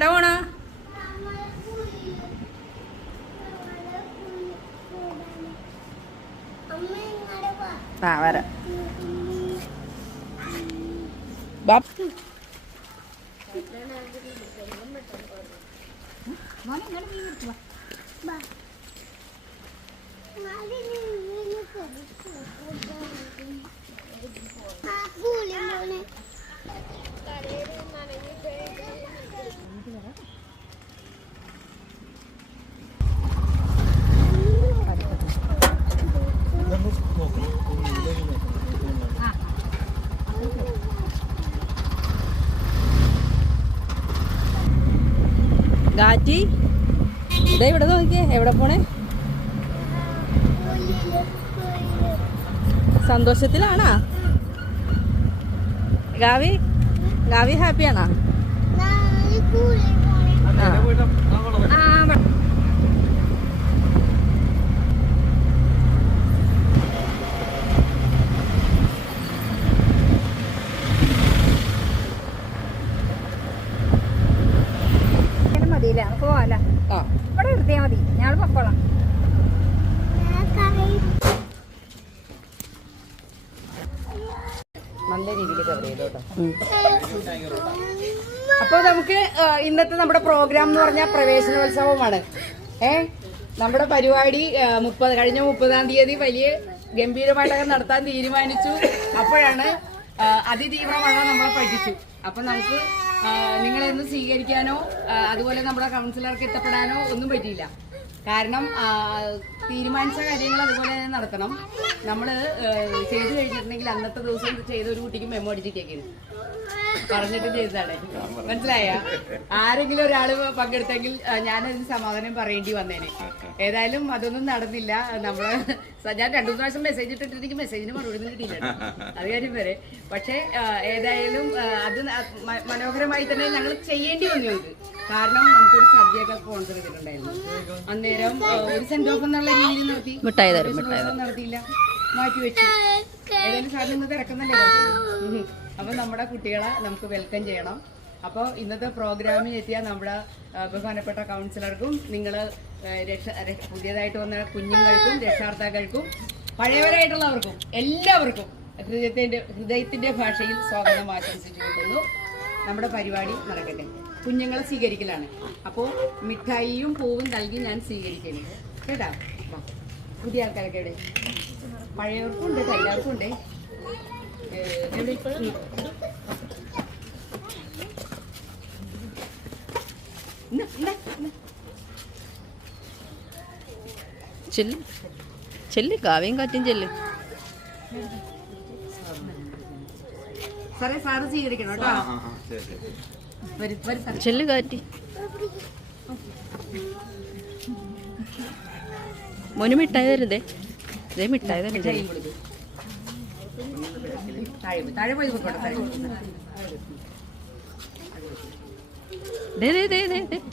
എങ്ങടെ പോണ? ആ വരാം. ഗാറ്റി ഇതാ ഇവിടെ നോക്കിയേ. എവിടെ പോണേ? സന്തോഷത്തിലാണാ ഗാവി? ഗാവി ഹാപ്പിയാണോ? മതിയില്ല പോവാല്ല. ഇവിടെ നിർത്തിയാ മതി. ഞങ്ങൾ പൊക്കോളാം. നല്ല രീതിയിൽ കവർ ചെയ്തോട്ടോ. അപ്പോൾ നമുക്ക് ഇന്നത്തെ നമ്മുടെ പ്രോഗ്രാം എന്ന് പറഞ്ഞാൽ പ്രവേശനോത്സവമാണ്. നമ്മുടെ പരിപാടി കഴിഞ്ഞ 30-ാം തീയതി വലിയ ഗംഭീരമായിട്ടൊക്കെ നടത്താൻ തീരുമാനിച്ചു. അപ്പോഴാണ് അതിതീവ്ര മഴ നമ്മളെ പറ്റിച്ചു. അപ്പം നമുക്ക് നിങ്ങളെയൊന്നും സ്വീകരിക്കാനോ അതുപോലെ നമ്മുടെ കൗൺസിലർക്ക് എത്തപ്പെടാനോ ഒന്നും പറ്റിയില്ല. കാരണം തീരുമാനിച്ച കാര്യങ്ങൾ അതുപോലെ തന്നെ നടത്തണം. നമ്മൾ ചെയ്തു കഴിഞ്ഞിട്ടുണ്ടെങ്കിൽ അന്നത്തെ ദിവസം ചെയ്ത ഒരു കുട്ടിക്ക് മെമ്മോ അടിച്ചിട്ടേക്കുന്നു പറഞ്ഞിട്ട് ചെയ്തതാണ്. മനസ്സിലായ? ആരെങ്കിലും ഒരാള് പങ്കെടുത്തെങ്കിൽ ഞാനതിന് സമാധാനം പറയേണ്ടി വന്നേനെ. ഏതായാലും അതൊന്നും നടന്നില്ല. ഞാൻ 2-3 പ്രാവശ്യം മെസ്സേജ് ഇട്ടിട്ട് എനിക്ക് മെസ്സേജിന് മറുപടി ഒന്നും കിട്ടിയില്ല. അത് കാര്യം വരെ. പക്ഷെ ഏതായാലും അത് മനോഹരമായി തന്നെ ഞങ്ങൾ ചെയ്യേണ്ടി വന്നു ഞങ്ങൾക്ക്. കാരണം നമുക്കൊരു സദ്യയൊക്കെ സ്പോൺസർ ചെയ്തിട്ടുണ്ടായിരുന്നു. അന്നേരം ഒരു സെന്റ് ഓഫ് എന്നുള്ള രീതിയിൽ നിർത്തി നടത്തിയില്ല, മാറ്റിവെച്ചു. ഏതായാലും സാറിന് ഇന്ന് തിരക്കുന്നല്ലേ. അപ്പൊ നമ്മുടെ കുട്ടികളെ നമുക്ക് വെൽക്കം ചെയ്യണം. അപ്പോൾ ഇന്നത്തെ പ്രോഗ്രാമിൽ എത്തിയ നമ്മുടെ ബഹുമാനപ്പെട്ട കൗൺസിലർക്കും നിങ്ങൾ പുതിയതായിട്ട് വന്ന കുഞ്ഞുങ്ങൾക്കും രക്ഷാകർത്താക്കൾക്കും പഴയവരായിട്ടുള്ളവർക്കും എല്ലാവർക്കും ഹൃദയത്തിന്റെ ഭാഷയിൽ സ്വാഗതം ആശംസിച്ചു കൊടുക്കുന്നു. നമ്മുടെ പരിപാടി നടക്കട്ടെ. കുഞ്ഞുങ്ങളെ സ്വീകരിക്കലാണ്. അപ്പോൾ മിഠായിയും പൂവും നൽകി ഞാൻ സ്വീകരിക്കുന്നു കേട്ടാ. പുതിയ ആൾക്കാരൊക്കെ എവിടെ? പഴയവർക്കും ഉണ്ട്, എല്ലാവർക്കും ഉണ്ട്. ചെല്ല് കാവ്യം കാറ്റും ചെല്ല്. സാറേ സാറ് സ്വീകരിക്കണം കേട്ടോ. ചെല്ല് കാറ്റി. മോന് മിഠായി തരുതേ. ഇതേ മിഠായി തരുതേ.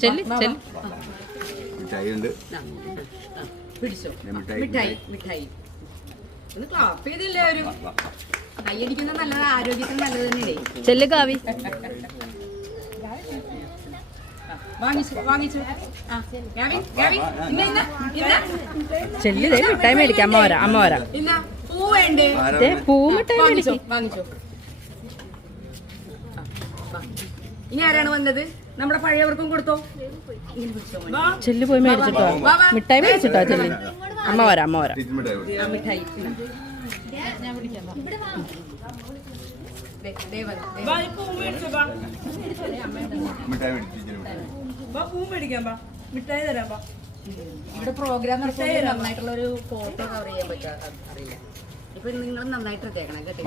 ചെല്ല് ചെല്ല്. പിടിച്ചോ മിഠായി. മിഠായി ഒന്ന് ക്ലാപ്പ് ചെയ്തില്ലേ? ഒരു കൈയടിക്കുന്ന നല്ലത്, ആരോഗ്യത്തിന് നല്ലത് തന്നെയേ. ചെല്ല് കാവി. ചെല്ല്. മിഠായി മേടിക്കാം. അമ്മ വരാം. പൂ വേണ്ടേ? പൂ മിഠായി മേടിക്കും. വാങ്ങിച്ചോ. ഇനി ആരാണ് വന്നത്? നമ്മുടെ പഴയവർക്കും കൊടുത്തോ. ചെല്ല് പോയി മേടിച്ചിട്ടോ. മിഠായി മേടിച്ചിട്ടോ. ചെല്ല്. അമ്മ വരാം. മിഠായി ഇവിടെ പ്രോഗ്രാം നടത്തുമ്പോൾ നന്നായിട്ടുള്ള ഒരു ഫോട്ടോ കവർ ചെയ്യാൻ പറ്റാ അറിയില്ല. ഇപ്പൊ നിങ്ങൾ നന്നായിട്ട് എത്തിയേക്കണം കേട്ടോ.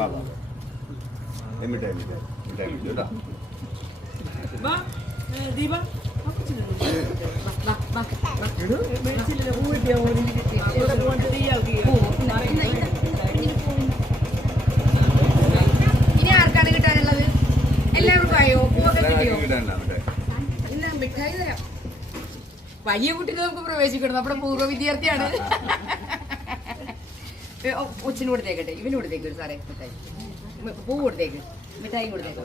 ഇനി ആർക്കാണ് കിട്ടാനുള്ളത്? എല്ലാവർക്കും ആയോ? പൂവൊക്കെ കിട്ടിയോ? ഇല്ല, മിഠായി തരാം. വലിയ കുട്ടികൾ നമുക്ക് പ്രവേശിക്കണം. നമ്മുടെ പൂർവ്വ വിദ്യാർത്ഥിയാണ്. കൊച്ചിന് കൊടുത്തേക്കട്ടെ. ഇവന് കൊടുത്തേക്ക് സാറേ. മിഠായി പൂ കൊടുത്തേക്ക്. മിഠായി കൊടുത്തേക്ക്.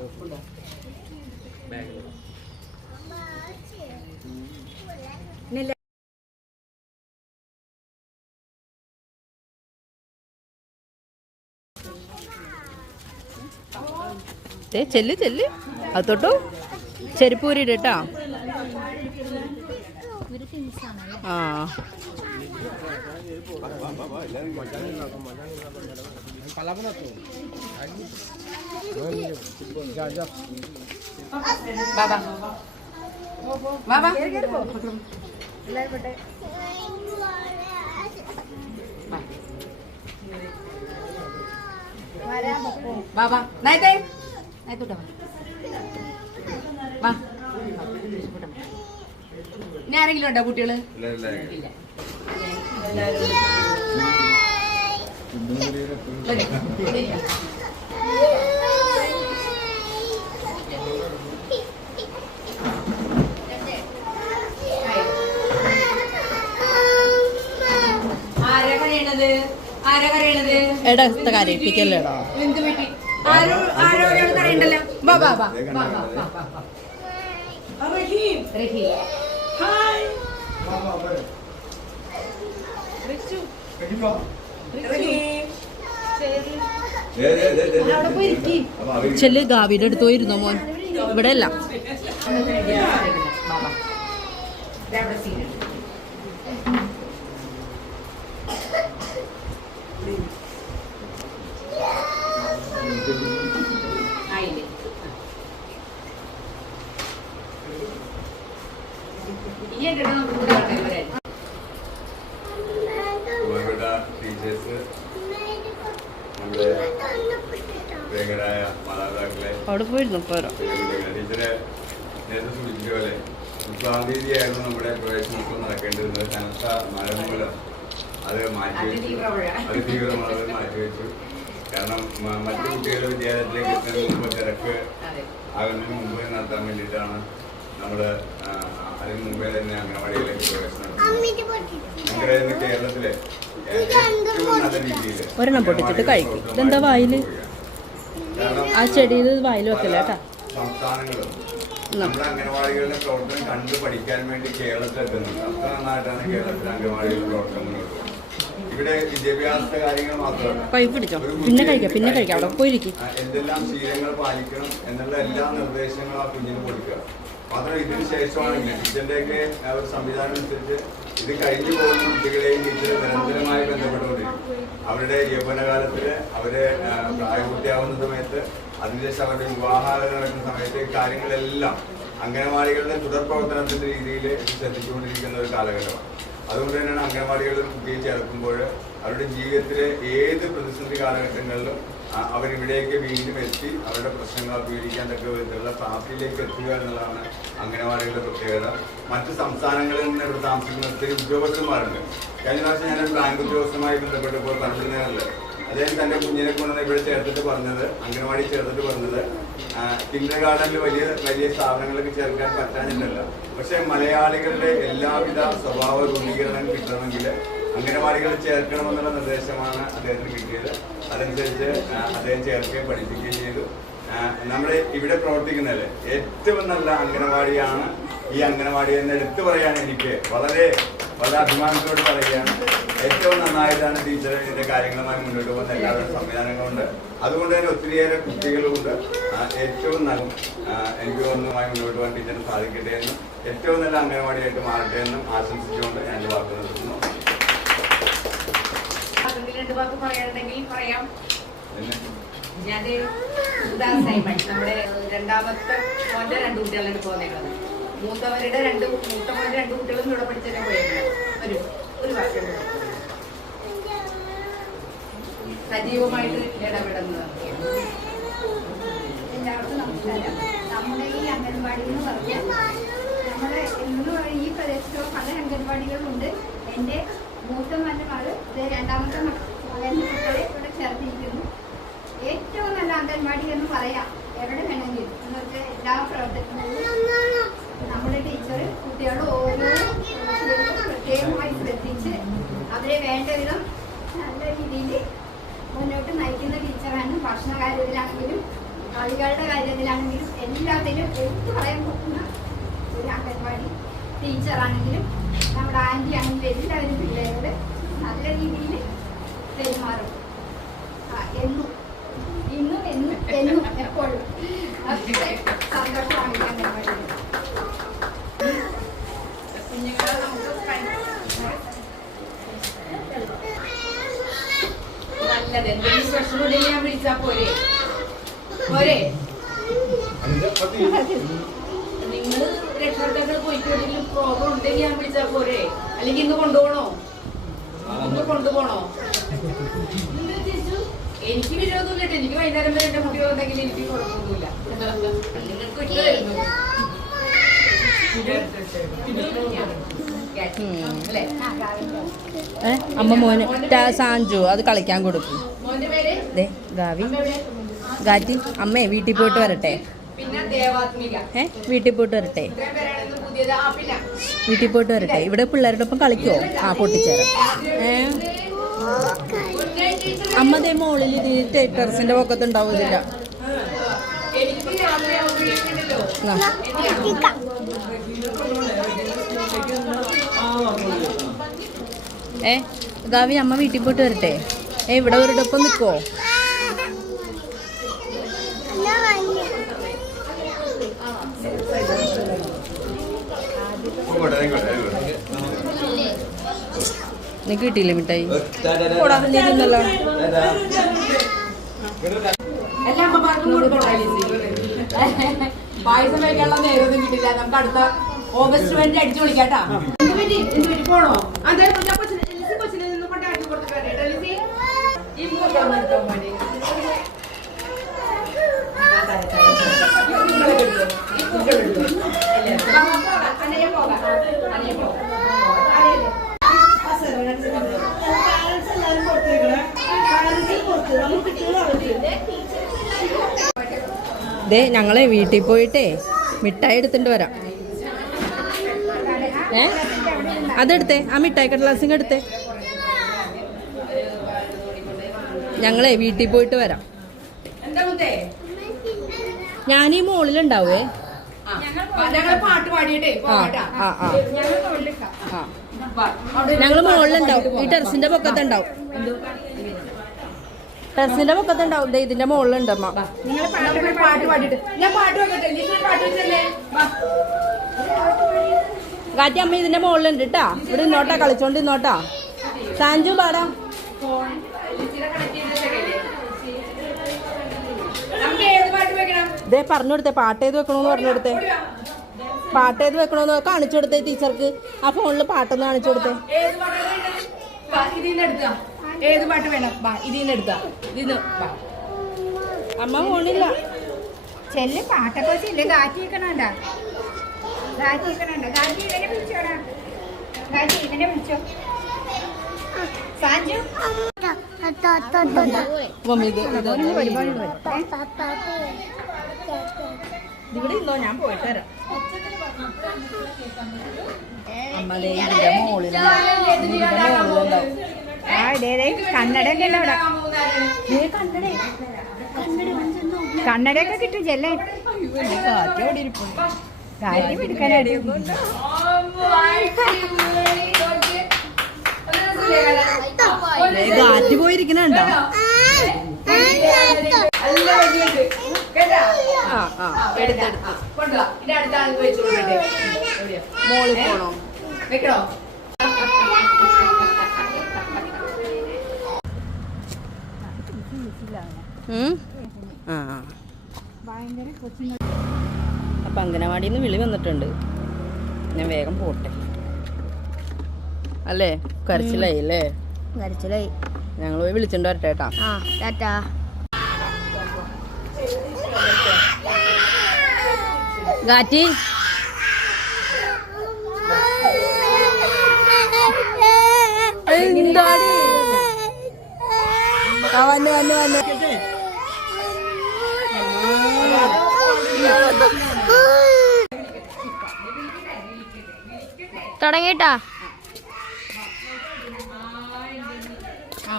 ചെല്ല് അത് തൊട്ടു ചെരുപ്പൂരിട് കേട്ടാ. ആ ബാബാ ബാബാ ബാബാ നയത്തേ നയത്തോട്ടാ വാ. ഇനി ആരെങ്കിലും ഉണ്ടോ കുട്ടികള്? ഇല്ല. ആരാ കരയണത്? ആരാ കരയണത്? എടാ കരയിപ്പിക്കല്ലേടാ. എന്ത് പറ്റി? ആരോ ഒരാൾ കരയണ്ടല്ലോ. വാ വാ വാ വാ വാ വാ. റഹീം ഹായ് റിച്ചു റഹീം അവിടെ പോയി ഇരിക്കി. ചെല്ല് ഗാവിയുടെ അടുത്ത് പോയിരുന്നോ മോൻ? ഇവിടെ അല്ല. ബാബാ ഇവിടെ സീൻ ആയില്ലേ? ഇനി എന്റെ നമുക്ക് കൂടെ ഇവരെ ടീച്ചേഴ്സ്, നമ്മുടെ പ്രിയങ്കരായ മാതാപിതാക്കളെ, അവിടെ പോയിരുന്നു പോരാ. ടീച്ചറെ നേരത്തെ സൂചിപ്പിച്ച പോലെ 30-ാം തീയതിയായിരുന്നു നമ്മുടെ പ്രവേശനോത്സവം നടക്കേണ്ടിരുന്നത്. കനത്ത മഴ മൂലം അത് തീവ്രമളവിൽ മാറ്റിവെച്ചു. കാരണം മറ്റു കുട്ടികളുടെ വിദ്യാലയത്തിലേക്ക് എത്തുന്നതിന് മുമ്പ് തിരക്ക് ആകുന്നതിന് മുമ്പ് നടത്താൻ വേണ്ടിയിട്ടാണ് നമ്മൾ അതിന് മുമ്പേ തന്നെ അംഗനവാടിയിലേക്ക് പ്രവേശനം നടത്തുന്നത്. കേരളത്തിലെ ഏറ്റവും നല്ല രീതിയിൽ ഒരെണ്ണം പൊട്ടിച്ചിട്ട് കഴിക്കും. ഇതെന്താ വായില്? ആ ചെടിയിൽ വായിൽ വെക്കല്ലേ കേട്ടാ. സംസ്ഥാനങ്ങളും നമ്മുടെ അംഗനവാടികളുടെ പ്രവർത്തനം കണ്ടു പഠിക്കാൻ വേണ്ടി കേരളത്തിലെത്തുന്നുണ്ട്. അത്ര നന്നായിട്ടാണ് കേരളത്തിലെ അംഗനവാടികളുടെ പ്രവർത്തനം മുന്നോട്ട് പോകുന്നത്. ഇവിടെ വിദ്യാഭ്യാസ കാര്യങ്ങൾ മാത്രമല്ല, കൈ പിടിച്ചോ, പിന്നെ കഴിക്കാം അവിടെ പോയിരിക്കും. എന്തെല്ലാം ശീലങ്ങൾ പാലിക്കണം എന്നുള്ള എല്ലാ നിർദ്ദേശങ്ങളും ആ കുഞ്ഞിന് കൊടുക്കുക. മാത്രം ഇതിന് ശേഷമാണെങ്കിൽ ടീച്ചറിന്റെയൊക്കെ ഒരു സംവിധാനം അനുസരിച്ച് ഇത് കഴിഞ്ഞു പോകുന്ന കുട്ടികളെയും ടീച്ചർ നിരന്തരമായി ബന്ധപ്പെട്ടുകൊണ്ടിരിക്കും. അവരുടെ യൗവനകാലത്തിൽ അവരെ പ്രായപൂർത്തിയാവുന്ന സമയത്ത്, അതിനുശേഷം അവരുടെ വിവാഹാലോചന നടക്കുന്ന സമയത്ത് കാര്യങ്ങളെല്ലാം അംഗനവാടികളുടെ തുടർ പ്രവർത്തനത്തിന്റെ രീതിയിൽ ശ്രദ്ധിച്ചുകൊണ്ടിരിക്കുന്ന ഒരു കാലഘട്ടമാണ്. അതുകൊണ്ട് തന്നെയാണ് അംഗനവാടികളിൽ കുട്ടിയെ ചേർക്കുമ്പോൾ അവരുടെ ജീവിതത്തിലെ ഏത് പ്രതിസന്ധി കാലഘട്ടങ്ങളിലും അവരിവിടേക്ക് വീണ്ടും എത്തി അവരുടെ പ്രശ്നങ്ങൾ അഭിമുഖീകരിക്കാൻ തക്ക വിധത്തിലുള്ള പ്രാപ്തിയിലേക്ക് എത്തുക എന്നുള്ളതാണ് അംഗനവാടികളുടെ പ്രത്യേകത. മറ്റ് സംസ്ഥാനങ്ങളിൽ നിന്ന് ഇവിടെ താമസിക്കുന്ന ഒത്തിരി ഉദ്യോഗസ്ഥന്മാരുണ്ട്. കഴിഞ്ഞ പ്രാവശ്യം ഞാനൊരു ബാങ്ക് ഉദ്യോഗസ്ഥനുമായി ബന്ധപ്പെട്ടപ്പോൾ കണ്ടുപിടുന്നതിൽ അദ്ദേഹം തൻ്റെ കുഞ്ഞിനെ കൊണ്ടുവന്ന് ഇവിടെ ചേർത്തിട്ട് പറഞ്ഞത്, അംഗനവാടി ചേർത്തിട്ട് പറഞ്ഞത്, കിൻഡർ ഗാർഡനിൽ വലിയ സ്ഥാപനങ്ങളിലേക്ക് ചേർക്കാൻ പറ്റാനില്ല. പക്ഷെ മലയാളികളുടെ എല്ലാവിധ സ്വഭാവ രൂപീകരണം കിട്ടണമെങ്കിൽ അംഗനവാടികളിൽ ചേർക്കണമെന്നുള്ള നിർദ്ദേശമാണ് അദ്ദേഹത്തിന് കിട്ടിയത്. അതനുസരിച്ച് അദ്ദേഹം ചേർക്കുകയും പഠിപ്പിക്കുകയും ചെയ്തു. നമ്മൾ ഇവിടെ പ്രവർത്തിക്കുന്നതിൽ ഏറ്റവും നല്ല അംഗനവാടിയാണ് ഈ അംഗനവാടി എന്ന് എടുത്തു പറയാൻ എനിക്ക് വളരെ വളരെ അഭിമാനത്തോട് പറയുകയാണ്. ഏറ്റവും നന്നായിട്ടാണ് ടീച്ചർ ഇതിന്റെ കാര്യങ്ങളുമായി മുന്നോട്ട് പോകുന്ന എല്ലാവരുടെ സംവിധാനങ്ങളുണ്ട്. അതുകൊണ്ട് തന്നെ ഒത്തിരിയേറെ കുട്ടികളുമുണ്ട്. ഏറ്റവും നല്ല എനിക്ക് ഒന്നുമായി മുന്നോട്ട് പോകാൻ ടീച്ചറിന് സാധിക്കട്ടെ എന്നും ഏറ്റവും നല്ല അംഗനവാടിയായിട്ട് മാറട്ടെ എന്നും ആശംസിച്ചുകൊണ്ട് ഞാൻ വാക്കുകൾ നിർത്തുന്നു. നമ്മുടെ രണ്ടാമത്തെ മോന്റെ 2 കുട്ടികളാണ് പോകുന്നത്. മൂത്തവരുടെ മൂത്തവരുടെ 2 കുട്ടികളും ഇവിടെ പഠിച്ചതിനെ പോയത് ഒരു വർഷം സജീവമായിട്ട് ഇടപെടുന്നത്. എല്ലാവർക്കും നമസ്കാരം. നമ്മുടെ ഈ അംഗൻവാടി എന്ന് പറഞ്ഞാൽ നമ്മുടെ ഈ പ്രദേശത്ത് പല അംഗൻവാടികളുണ്ട്. എൻ്റെ മൂത്ത മകൻ്റെ മകൾ രണ്ടാമത്തെ മകൻ്റെ കുട്ടികളെ ഇവിടെ ചേർത്തിരിക്കുന്നു. ഏറ്റവും നല്ല അംഗൻവാടി എന്ന് പറയാം എവിടെ വേണമെങ്കിലും. എന്ന് വെച്ചാൽ എല്ലാ പ്രവർത്തനങ്ങളും നമ്മുടെ ടീച്ചർ കുട്ടികൾ ഓരോ പ്രത്യേകമായി ശ്രദ്ധിച്ച് അവരെ വേണ്ട വിധം നല്ല രീതിയിൽ മുന്നോട്ട് നയിക്കുന്ന ടീച്ചറാണ്. ഭക്ഷണ കാര്യത്തിലാണെങ്കിലും കളികളുടെ കാര്യത്തിലാണെങ്കിലും എല്ലാത്തിലും എടുത്തു പറയാൻ പറ്റുന്ന ഒരു അംഗൻവാടി ടീച്ചറാണെങ്കിലും നമ്മുടെ ആൻറ്റി ആണെങ്കിലും എല്ലാവരും പിള്ളേരോട് നല്ല രീതിയിൽ പെരുമാറും. എന്നും ഇന്നും എന്നും എന്നും എപ്പോഴും അത്രേ സന്തോഷമാണ് ഈ അംഗൻവാടിയിൽ. കുഞ്ഞുങ്ങളെ നമുക്ക് നല്ലത് എന്തെങ്കിലും പ്രശ്നമുണ്ടെങ്കിൽ ഞാൻ വിളിച്ചാ പോരെ പോരെ. നിങ്ങള് രക്ഷകർത്താക്കൾ പോയിട്ട് എന്തെങ്കിലും പ്രോബ്ലം ഉണ്ടെങ്കിൽ ഞാൻ വിളിച്ചാ പോരെ. അല്ലെങ്കിൽ ഇന്ന് കൊണ്ടുപോകണോ? ഇന്ന് കൊണ്ടുപോകണോ? എനിക്ക് വിരോധമൊന്നുമില്ല കേട്ടോ. എനിക്ക് വൈകുന്നേരം വരെ എന്റെ കുട്ടി വന്നെങ്കിൽ എനിക്ക് കുഴപ്പമൊന്നുമില്ല. നിങ്ങൾക്ക് ഇഷ്ടമായിരുന്നു അല്ലേ? അമ്മ മോന് സാഞ്ചു അത് കളിക്കാൻ കൊടുക്കും. മോന്റെ പേര് ദേ ഗാവി ഗാറ്റി അമ്മേ വീട്ടിൽ പോയിട്ട് വരട്ടെ. പിന്നെ ദേവാത്മിക. വീട്ടിൽ പോയിട്ട് വരട്ടെ. ഇത്രയും പേരാണെന്ന് പുതിയത്. ആ പിന്നെ വീട്ടിൽ പോയിട്ട് വരട്ടെ. ഇവിടെ പിള്ളേരുടെ ഒപ്പം കളിക്കുവോ? ആ പൊട്ടിച്ചേരാം. അമ്മ ദേ മോളിൽ ടെറസിന്റെ പൊക്കത്തുണ്ടാവും ഇതില്ല. എനിക്ക് രാത്രിയാവുമ്പോഴേക്കുണ്ടല്ലോ ഗാവി അമ്മ വീട്ടിൽ പോയിട്ട് വരട്ടെ. ഇവിടെ ഒരു ഒപ്പം നിൽക്കോ? നിനക്ക് കിട്ടിയില്ലേ മിഠായി? തിന്നല്ലോ. എല്ലാ അമ്മമാർക്കും കൊടുക്കണോ? പായസം വയ്ക്കാനുള്ള നേരമൊന്നും കിട്ടില്ല. നമുക്ക് അടുത്ത ഓഗസ്റ്റ് 20 അടിച്ചു വിളിക്കാട്ടാ. പോണോ? അതെ കൊച്ചിനെ നിന്ന് കൊണ്ടാക്കി കൊടുത്തിട്ട് ഈ മൂന്നെടുത്തോ മതി. ദേ ഞങ്ങളെ വീട്ടിൽ പോയിട്ടേ മിഠായി എടുത്തിട്ട് വരാം. അതെടുത്തേ. ആ മിഠായി കടലാസിങ് എടുത്തേ. ഞങ്ങളെ വീട്ടിൽ പോയിട്ട് വരാം. ഞാനീ മോളിലുണ്ടാവേ. പാട്ട് പാടിയിട്ടേ ഞങ്ങള് മുകളിലുണ്ടാവും. ഈ ടെറസിന്റെ പൊക്കത്തുണ്ടാവും. ടെറസിന്റെ പൊക്കത്തുണ്ടാവും. ഇതിന്റെ മുകളിലുണ്ട് അമ്മ. പാട്ട് പാടിയിട്ട് ഞാൻ പാട്ട് വെക്കട്ടെ. പാട്ട് വെച്ചല്ലേ കാറ്റി അമ്മ ഇതിന്റെ മുകളിലുണ്ട് കേട്ടാ. ഇവിടെ ഇന്നോട്ടാ കളിച്ചോണ്ട് ഇന്നോട്ടാ. സാഞ്ചു പാടാം. ഇതേ പറഞ്ഞു കൊടുത്തേ. പാട്ട് ഏത് വെക്കണോന്ന് പറഞ്ഞു കൊടുത്തേ. പാട്ട് ഏത് വെക്കണോന്ന് കാണിച്ചു കൊടുത്തേ ടീച്ചർക്ക്. ആ ഫോണില് പാട്ടൊന്ന് കാണിച്ചു കൊടുത്തേ. ഏത് പാട്ട് വേണം? ഇതിന്ന് എടുത്താ. അമ്മ ഫോണില്ല. ചെല്ല് പാട്ടൊക്കെ വെച്ചില്ല. ഗാറ്റി വെക്കണണ്ട. ഗാറ്റി വെക്കണണ്ട. ഗാറ്റി ഇവനെ വിളിച്ചോടാ. ഗാറ്റി ഇവനെ വിളിച്ചോ. സാഞ്ചു ഇവിടെ ഇന്നോ ഞാൻ പോയിട്ട് വരാം. അമ്മ ഇതിന്റെ മോളിലുണ്ടാവും. ആ ഇതേ കന്നഡയൊക്കെ അല്ല അവിടെ. കന്നഡയൊക്കെ കിട്ടും. ചെല്ലേ കാര്യം എടുക്കാനായിട്ട് കാറ്റ് പോയിരിക്കണുണ്ടോ? മോളിൽ പോണോ? വെക്കണോ? അപ്പൊ അംഗനവാടിയിൽ നിന്ന് വിളി വന്നിട്ടുണ്ട്. ഞാൻ വേഗം പോട്ടെ. അല്ലേ കരച്ചിലായി അല്ലേ? കരച്ചിലായി. ഞങ്ങൾ പോയി വിളിച്ചിട്ട് വരട്ടെ കേട്ടാ. ടാറ്റാ. ഗാറ്റി എന്താടി? വന്ന് വന്ന് വന്ന് തുടങ്ങിട്ടാ.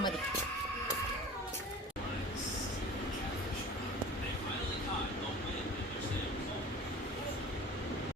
മതി.